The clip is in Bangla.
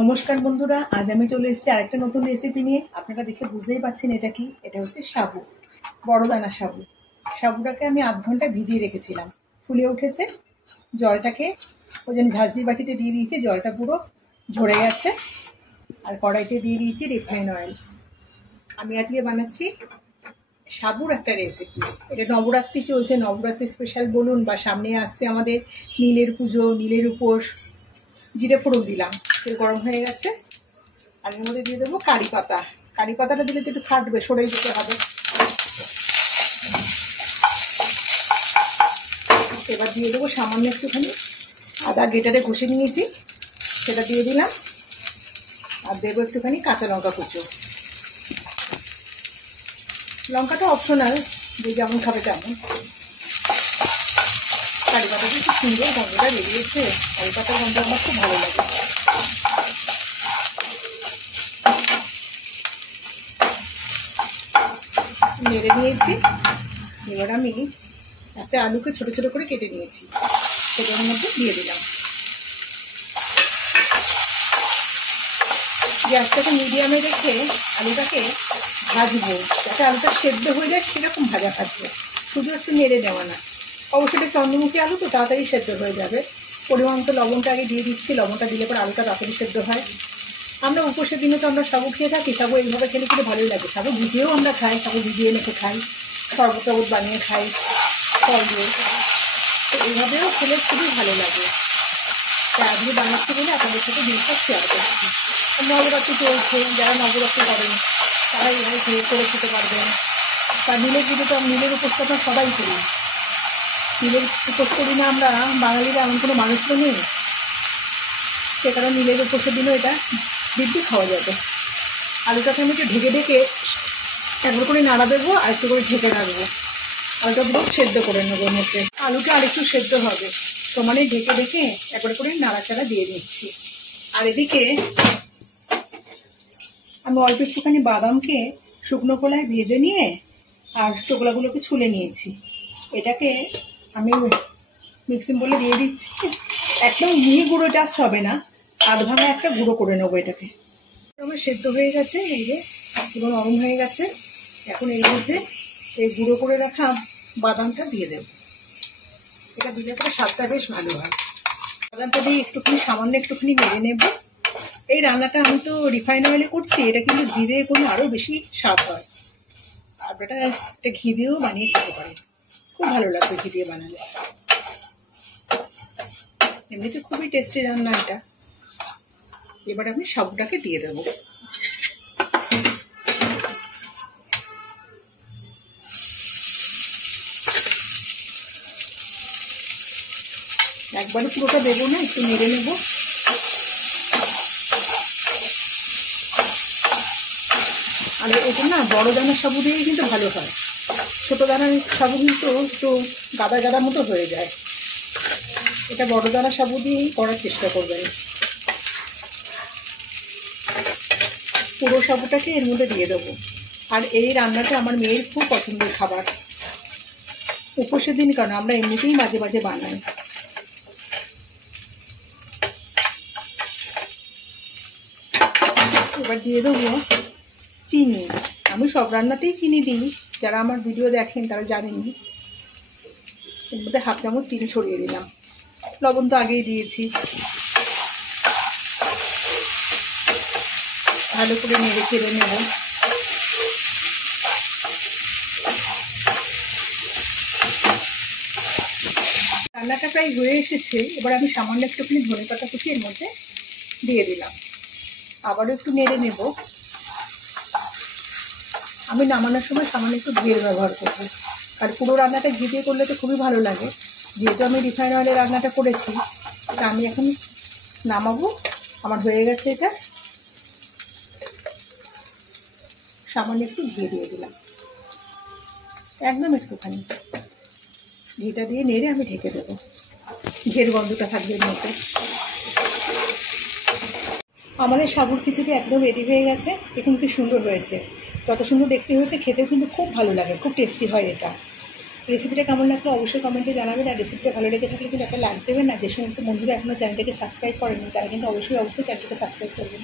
নমস্কার বন্ধুরা, আজ আমি চলে এসেছি আরেকটা নতুন রেসিপি নিয়ে। আপনারা দেখে বুঝতেই পারছেন এটা কি। এটা হচ্ছে সাবু, বড় দানা সাবু। সাবুটাকে আমি আধ ঘন্টা ভিজিয়ে রেখেছিলাম, ফুলে উঠেছে। জলটাকে ওই জন্য ঝাঁঝরি বাটিতে দিয়ে দিয়েছি, জলটা পুরো ঝরে গেছে। আর কড়াইতে দিয়ে দিয়েছি রিফাইন অয়েল। আমি আজকে বানাচ্ছি সাবুর একটা রেসিপি। এটা নবরাত্রি চলছে, নবরাত্রি স্পেশাল বলুন বা সামনে আসছে আমাদের নীলের পুজো, নীলের উপোস। জিরে ফোড়ন দিলাম, তেল গরম হয়ে গেছে। আর এর মধ্যে দিয়ে দেবো কারি পাতা। কারি পাতাটা দিলে তো একটু ফাটবে, সরে যেতে হবে। এবার দিয়ে দেবো সামান্য একটুখানি আদা, গেটারে ঘষে নিয়েছি, সেটা দিয়ে দিলাম। আর দেবো একটুখানি কাঁচা লঙ্কা কুচো। লঙ্কাটা অপশনাল, যে যেমন খাবে তেমন। কারি পাতাটা খুব সুন্দর গন্ধটা বেরিয়েছে। কারি পাতার গন্ধ আমার খুব ভালো লাগে। নেড়ে নিয়েছি। এবার আমি একটা আলুকে ছোট ছোট করে কেটে নিয়েছি, সেটার মধ্যে দিয়ে দিলাম। গ্যাসটাকে মিডিয়ামে রেখে আলুটাকে ভাজবো, যাতে আলুটা সেদ্ধ হয়ে যায় সেরকম ভাজা ভাজবো, শুধু একটু নেড়ে দেওয়া না। অবশ্যই এটা চন্দ্রমুখী আলু তো তাড়াতাড়ি সেদ্ধ হয়ে যাবে। পরিমাণ তো লবণটা আগে দিয়ে দিচ্ছি, লবণটা দিলে পর আলুটা তাড়াতাড়ি সেদ্ধ হয়। আমরা উপোসের দিনে তো আমরা সাবু খেয়ে থাকি, সাবু এইভাবে খেলে কিন্তু ভালোই লাগে। সাবু ভিজিয়েও আমরা খাই, সাবু ভিজিয়ে মেখে খাই, শরবত টরবত বানিয়ে খাই ফল দিয়ে। তো এইভাবেও খেলে খুবই ভালো লাগে। তাই আজকে বানাচ্ছি বলে আপনাদের সাথে জিনিসটা শেয়ার করছি। নবরাত্রি চলছে, যারা নবরাত্রি করেন তারা এইভাবে করে খেতে পারবেন। তা নীলের পুজো তো, নীলের উপোসটা আমরা সবাই করি। নীলের উপোস করি না আমরা বাঙালিরা এমন কোনো মানুষ তো নেই। সে কারণে নীলের উপোসের দিনও এটা দিব্যি খাওয়া যাবে। আলুটাকে আমি একটু ঢেকে ঢেকে একবার করে নাড়া দেবো, আর একটু করে ঢেকে রাখবো। আলুটা পুরো সেদ্ধ করে নেবো মধ্যে। আলুটা আরেকটু সেদ্ধ হবে, তো মানে ঢেকে ঢেকে একবার করে নাড়াচাড়া দিয়ে দিচ্ছি। আর এদিকে আমি অল্প একটুখানি বাদামকে শুকনো খোলায় ভেজে নিয়ে আর চোকলাগুলোকে ছুলে নিয়েছি। এটাকে আমি মিক্সিং বলে দিয়ে দিচ্ছি। একদম মিহি গুঁড়ো জাস্ট হবে না, আধ ভাঙা একটা গুঁড়ো করে নেবো এটাকে। আমার সেদ্ধ হয়ে গেছে, এই যে পুরো নরম হয়ে গেছে। এখন এর মধ্যে এই গুঁড়ো করে রাখা বাদামটা দিয়ে দেবো। এটা দিলে পরে স্বাদটা বেশ ভালো হয়। বাদামটা দিয়ে একটুখানি সামান্য একটুখানি মেরে নেব। এই রান্নাটা আমি তো রিফাইন অয়েলে করছি, এটা কিন্তু ঘি দিয়ে করলে আরও বেশি স্বাদ হয়। আপনারা এটা ঘি দিয়েও বানিয়ে খেতে পারেন, খুব ভালো লাগবে ঘি দিয়ে বানালে। এমনিতে খুবই টেস্টি রান্না এটা। এবার আমি সাবুটাকে দিয়ে দেবো। একবারে পুরোটা দেবো না, একটু নেড়ে নেব। আর এটা না বড় দানার সাবু দিয়ে কিন্তু ভালো হয়, ছোট দানার সাবু কিন্তু একটু গাদা গাদা মতো হয়ে যায়। এটা বড় দানার সাবু দিয়েই করার চেষ্টা করবেন। পুরো সাবুটাকে এর মধ্যে দিয়ে দেবো। আর এই রান্নাটা আমার মেয়ের খুব পছন্দের খাবার উপোসের দিন, কারণ আমরা এমনিতেই মাঝে মাঝে বানাই। এবার দিয়ে দেবো চিনি। আমি সব রান্নাতেই চিনি দিই, যারা আমার ভিডিও দেখেন তারা জানেনি। এর মধ্যে হাফ চামচ চিনি ছড়িয়ে দিলাম। লবণ তো আগেই দিয়েছি। ভালো করে নেড়ে চেড়ে নেব। রান্নাটা প্রায় হয়ে এসেছে। এবার আমি সামান্য একটুখানি ধনে পাতা কুচি এর মধ্যে দিয়ে দিলাম। আবারও একটু নেড়ে নেব। আমি নামানোর সময় সামান্য একটু ঘিয়ের ব্যবহার করব, আর পুরো রান্নাটা ঘি দিয়ে করলে তো খুবই ভালো লাগে। যেহেতু আমি রিফাইন অয়েলে রান্নাটা করেছি, এটা আমি এখন নামাবো। আমার হয়ে গেছে এটা। সামান্য একটু ঘি দিয়ে দিলাম, একদম একটুখানি। ঘিটা দিয়ে নেড়ে আমি ঢেকে দেবো, ঘিয়ের গন্ধটা থাকবে এর মধ্যে। আমাদের সাবুর খিচুড়ি একদম রেডি হয়ে গেছে। দেখুন কি সুন্দর হয়েছে, যত সুন্দর দেখতে হয়েছে, খেতেও কিন্তু খুব ভালো লাগে, খুব টেস্টি হয় এটা। রেসিপিটা কেমন লাগলো অবশ্যই কমেন্টে জানাবেন। আর রেসিপিটা ভালো লেগে থাকলে কিন্তু একটা লাইক দেবেন। না যে সমস্ত বন্ধুরা এখনও চ্যানেলটাকে সাবস্ক্রাইব করেনি তারা কিন্তু অবশ্যই চ্যানেলটাকে সাবস্ক্রাইব করবেন।